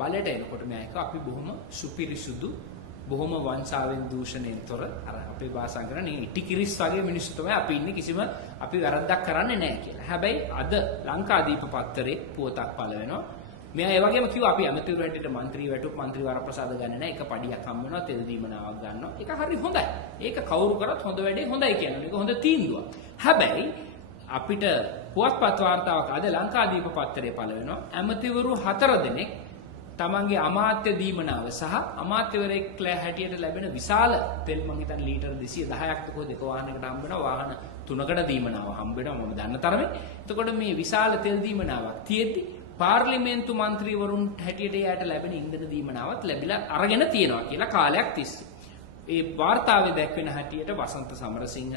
බලයට එනකොට මේක අපි බොහොම සුපිරිසුදු බොහොම වංශාවෙන් දූෂණයෙන් තොර අර අපේ භාෂාවෙන් කරන්නේ ඉටි කිරිස් වගේ මිනිස්සු තමයි අපි ඉන්නේ කිසිම අපි වැරද්දක් කරන්නේ නැහැ කියලා. හැබැයි අද ලංකාදීප පත්තරේ පුවතක් පළ වෙනවා. මෙයා ඒ වගේම කිව්වා අපි ඇමතිවරු හැටියට മന്ത്രി වැටුප් മന്ത്രി වරප්‍රසාද ගන්න නැහැ. එක පඩියක් හම්බ වෙනවා තෙල් දීමනාවක් ගන්නවා. ඒක හරි හොඳයි. ඒක කවුරු කරත් හොඳ වැඩේ හොඳයි කියනවා. ඒක හොඳ තීන්දුවක්. හැබැයි අපිට පුවත්පත් වාර්තාවක් අද ලංකාදීප පත්තරේ පළ වෙනවා. ඇමතිවරු 4 දෙනෙක් තමන්ගේ අමාත්‍ය දීමනාව සහ අමාත්‍යවරයෙක් හැටියට ලැබෙන විශාල තෙල් මං හිතන්නේ ලීටර් 210ක් තකෝ දෙක වාහනයකට හම්බ වෙනවා වාහන 3කට දීමනාව හම්බ වෙනවා මම දන්න තරමේ. එතකොට මේ විශාල තෙල් දීමනාවක් තියෙද්දි පාර්ලිමේන්තු මන්ත්‍රීවරුන් හැටියට යාට ලැබෙන ඉන්ධන දීමනාවත් ලැබිලා අරගෙන තියෙනවා කියලා කාලයක් තිස්සේ. ඒ වාර්තාවේ දැක්වෙන හැටියට වසන්ත සමරසිංහ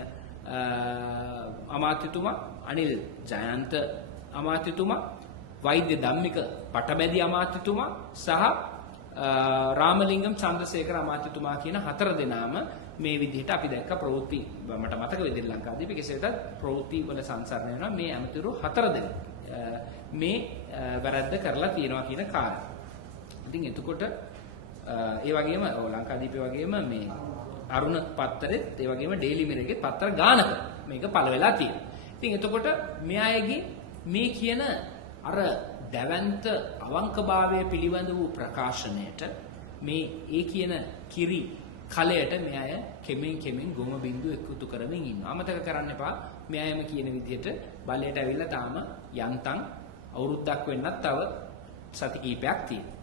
අමාත්‍යතුමා අනිල් ජයන්ත අමාත්‍යතුමා වෛද්‍ය ධම්මික පටබැදි අමාත්‍යතුමා සහ රාමලිංගම් චන්ද්‍රසේකර අමාත්‍යතුමා කියන 4 දෙනාම මේ විදිහට අපි දැක්ක ප්‍රවෘත්ති මට මතක වෙදින් ලංකාදීප කෙසේතත් ප්‍රවෘත්ති වල සංසරණය වෙනවා මේ අමතිරු 4 දෙනෙක් මේ වැරද්ද කරලා තියෙනවා කියන කාරණා. ඉතින් එතකොට ඒ වගේම ලංකාදීපේ වගේම මේ අරුණ පත්තරෙත් ඒ වගේම ඩේලි මිරර්ගේ පත්තර ගානක මේක පළ වෙලා තියෙනවා. ඉතින් එතකොට මෙයාගේ මේ කියන අර දැවැන්ත අවංකභාවය පිළිබඳ වූ ප්‍රකාශනයට මේ ඒ කියන කිරි කලයට මෙය කෙමෙන් ගොම බින්දු එකතු කරමින් ඉන්නවා. අමතක කරන්න එපා මෙයම කියන විදිහට බලයට ඇවිල්ලා තාම යන්තම් අවුරුද්දක් වෙන්නත් තව සති කිහිපයක් තියෙනවා.